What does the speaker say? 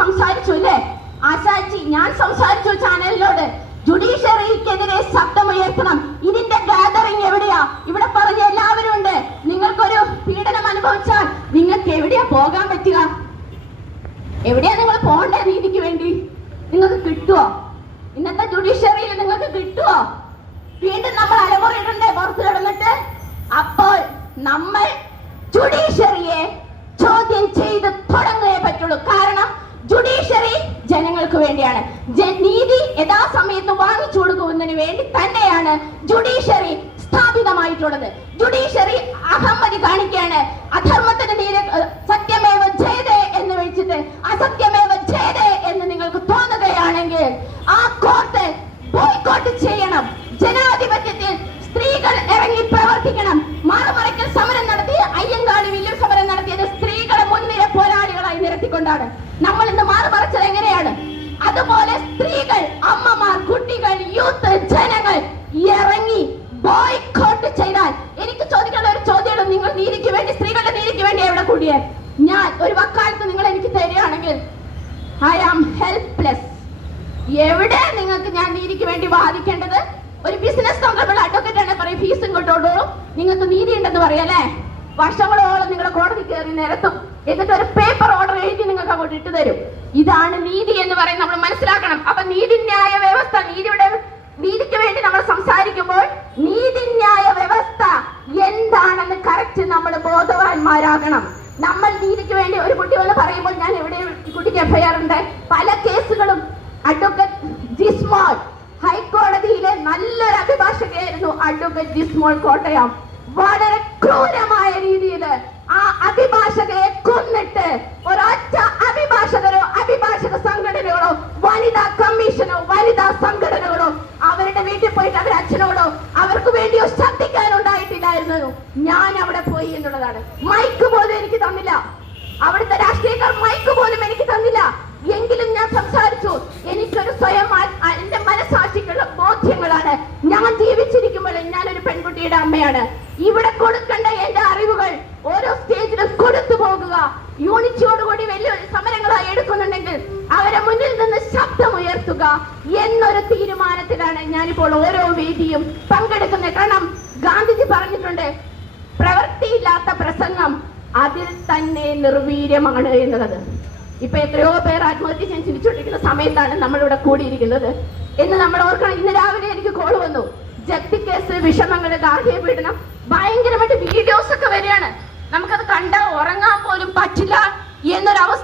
സംസാരിച്ചു അല്ലേ ആശാച്ചി? ഞാൻ സംസാരിച്ചു ചാനലിനോട്. ജുഡീഷ്യറിക്കെതിരെ ശബ്ദമുയർത്തണം. ഇതിന്റെ ഗാദറിംഗ് എവിടെയാ? ഇവിടെ പറഞ്ഞ എല്ലാവരും ഉണ്ട്. നിങ്ങൾക്കൊരു പീഡനം അനുഭവിച്ചാൽ നിങ്ങൾക്ക് എവിടെയാ പോകാൻ പറ്റുക? എവിടെയാ നിങ്ങൾ പോകണ്ടേ? നീതിക്ക് വേണ്ടി നിങ്ങൾക്ക് കിട്ടുവോ? ഇന്നത്തെ ജുഡീഷ്യറിയിൽ നിങ്ങൾക്ക് കിട്ടുവോ? വീണ്ടും നമ്മൾ അലമുറയിടണ്ടേ പുറത്തു കിടന്നിട്ട്? അപ്പോൾ നമ്മൾ ജുഡീഷ്യറിയെ ചോദ്യം ചെയ്ത് തുടങ്ങുകയേ പറ്റുള്ളൂ. കാരണം ജുഡീഷ്യറി ജനങ്ങൾക്ക് വേണ്ടിയാണ്. നീതി യഥാസമയത്ത് വാങ്ങിച്ചു കൊടുക്കുന്നതിന് വേണ്ടി തന്നെയാണ് ജുഡീഷ്യറി സ്ഥാപിതമായിട്ടുള്ളത്. ജുഡീഷ്യറി അഹമ്മതി കാണിക്കുകയാണ്. അധർമ്മത്തിന് നീതി സത്യമേവ ജയതേ എന്ന് വിളിച്ചിട്ട് അസത്യമേവ ജയതേ എന്ന് നിങ്ങൾക്ക് തോന്നുകയാണെങ്കിൽ ആ കോർട്ട് ബോയ്ക്കോട്ട് ചെയ്യണം. ജനാധിപത്യത്തിൽ സ്ത്രീകൾ ഇറങ്ങി പ്രവർത്തിക്കണം. മാറുമറയ്ക്കൽ സമരം നടത്തിയ അയ്യങ്കാളി വില്ലും സമരം നടത്തിയത് സ്ത്രീകളെ മുൻനിര പോരാളികളായി നിരത്തിക്കൊണ്ടാണ്. നമ്മൾ ഇന്ന് മാറുമറച്ചത് എങ്ങനെയാണ്? അതുപോലെ സ്ത്രീകൾ, അമ്മമാർ, കുട്ടികൾ, യൂത്ത്, ജനങ്ങൾ ഇറങ്ങി ബോയ്ക്കോട്ട് ചെയ്താൽ എനിക്ക് ചോദിക്കാനുള്ള ഒരു ചോദ്യമുള്ളൂ. നിങ്ങൾ നീതിക്ക് വേണ്ടി, സ്ത്രീകളുടെ നീതിക്ക് വേണ്ടി എവിടെ കൂടിയേ? ഞാൻ ഒരു വക്കാലത്ത് നിങ്ങൾ എനിക്ക് തരികയാണെങ്കിൽ ഐ ആം ഹെൽപ്ലെസ്. എവിടെ നിങ്ങൾക്ക് ഞാൻ നീതിക്ക് വേണ്ടി വാദിക്കേണ്ടത്? ഒരു ബിസിനസ് തന്ത്രമുള്ള അഡ്വക്കേറ്റ് ആണ് പറയും ഫീസും കൊണ്ടോളൂ, നിങ്ങൾക്ക് നീതി ഉണ്ടെന്ന് പറയല്ലേ? വർഷങ്ങളോളം നിങ്ങളുടെ കോടതി കയറി നിരത്തും, എന്നിട്ട് ഒരു പേപ്പർ ഓർഡർ എഴുതി നിങ്ങൾക്ക് അങ്ങോട്ട് ഇട്ടു തരും. ഇതാണ് നീതി എന്ന് പറയുന്നത്. നമ്മൾ മനസ്സിലാക്കണം. അപ്പൊ നീതിന്യായ വ്യവസ്ഥ, നീതിക്ക് വേണ്ടി നമ്മൾ സംസാരിക്കുമ്പോൾ നീതിന്യായ വ്യവസ്ഥ എന്താണെന്ന് കറക്റ്റ് നമ്മൾ ബോധവാന്മാരാകണം. നമ്മൾ നീതിക്ക് വേണ്ടി ഒരു കുട്ടി വന്ന് പറയുമ്പോൾ ഞാൻ എവിടെ കുട്ടിക്ക് എഫ്ഐആർ ഉണ്ട്. പല കേസുകളും അഡ്വക്കേറ്റ് ജിസ്മോൾ ഹൈക്കോടതിയിലെ നല്ലൊരു അഭിഭാഷകയായിരുന്നു അഡ്വക്കേറ്റ് ജിസ്മോൾ കോട്ടയം. വളരെ ക്രൂരമായ രീതിയിൽ ആ അഭിഭാഷകയെ കൊന്നിട്ട് ഒരൊറ്റ അഭിഭാഷകരോ അഭിഭാഷക സംഘടനകളോ വനിതാ കമ്മീഷനോ വനിതാ സംഘടനകളോ അവരുടെ വീട്ടിൽ പോയിട്ട് അവരുടെ അച്ഛനോടോ അവർക്ക് വേണ്ടിയോ ശബ്ദിക്കാനുണ്ടായിട്ടില്ലായിരുന്നു. ഞാൻ അവിടെ പോയി എന്നുള്ളതാണ്. മൈക്ക് പോലും എനിക്ക് തന്നില്ല. അവിടുത്തെ രാഷ്ട്രീയക്കാർ മൈക്ക് പോലും എനിക്ക് തന്നില്ല. എങ്കിലും ഞാൻ സംസാരിച്ചു. എനിക്കൊരു സ്വയം എന്റെ മനസാക്ഷിക്കുള്ള ബോധ്യങ്ങളാണ്. ഞാൻ ജീവിച്ചിരിക്കുമ്പോൾ ഞാനൊരു പെൺകുട്ടിയുടെ അമ്മയാണ്. ഇവിടെ കൊടുക്കേണ്ട എന്റെ അറിവുകൾ ഓരോ സ്റ്റേജിലും കൊടുത്തു പോകുക. യൂണിറ്റിയോടുകൂടി വലിയ സമരങ്ങളായി എടുക്കുന്നുണ്ടെങ്കിൽ അവരെ മുന്നിൽ നിന്ന് ശബ്ദമുയർത്തുക എന്നൊരു തീരുമാനത്തിലാണ് ഞാനിപ്പോൾ ഓരോ വേദിയും പങ്കെടുക്കുന്നത്. കാരണം ഗാന്ധിജി പറഞ്ഞിട്ടുണ്ട്, പ്രവൃത്തിയില്ലാത്ത പ്രസംഗം അതിൽ തന്നെ നിർവീര്യമാണ് എന്നുള്ളത്. ഇപ്പൊ എത്രയോ പേർ ആത്മഹത്യ ചെയ്യാൻ ചിന്തിച്ചുകൊണ്ടിരിക്കുന്ന സമയത്താണ് നമ്മളിവിടെ കൂടിയിരിക്കുന്നത് എന്ന് നമ്മൾ ഓർക്കണം. ഇന്ന് രാവിലെ എനിക്ക് കോൾ വന്നു. ജപ്തി കേസ്, വിഷമങ്ങള്, ഗാർഹിക പീഡനം, ഭയങ്കരമായിട്ട് വീഡിയോസ് ഒക്കെ വരികയാണ്. നമുക്കത് കണ്ടാൽ ഉറങ്ങാൻ പോലും പറ്റില്ല എന്നൊരവസ്ഥ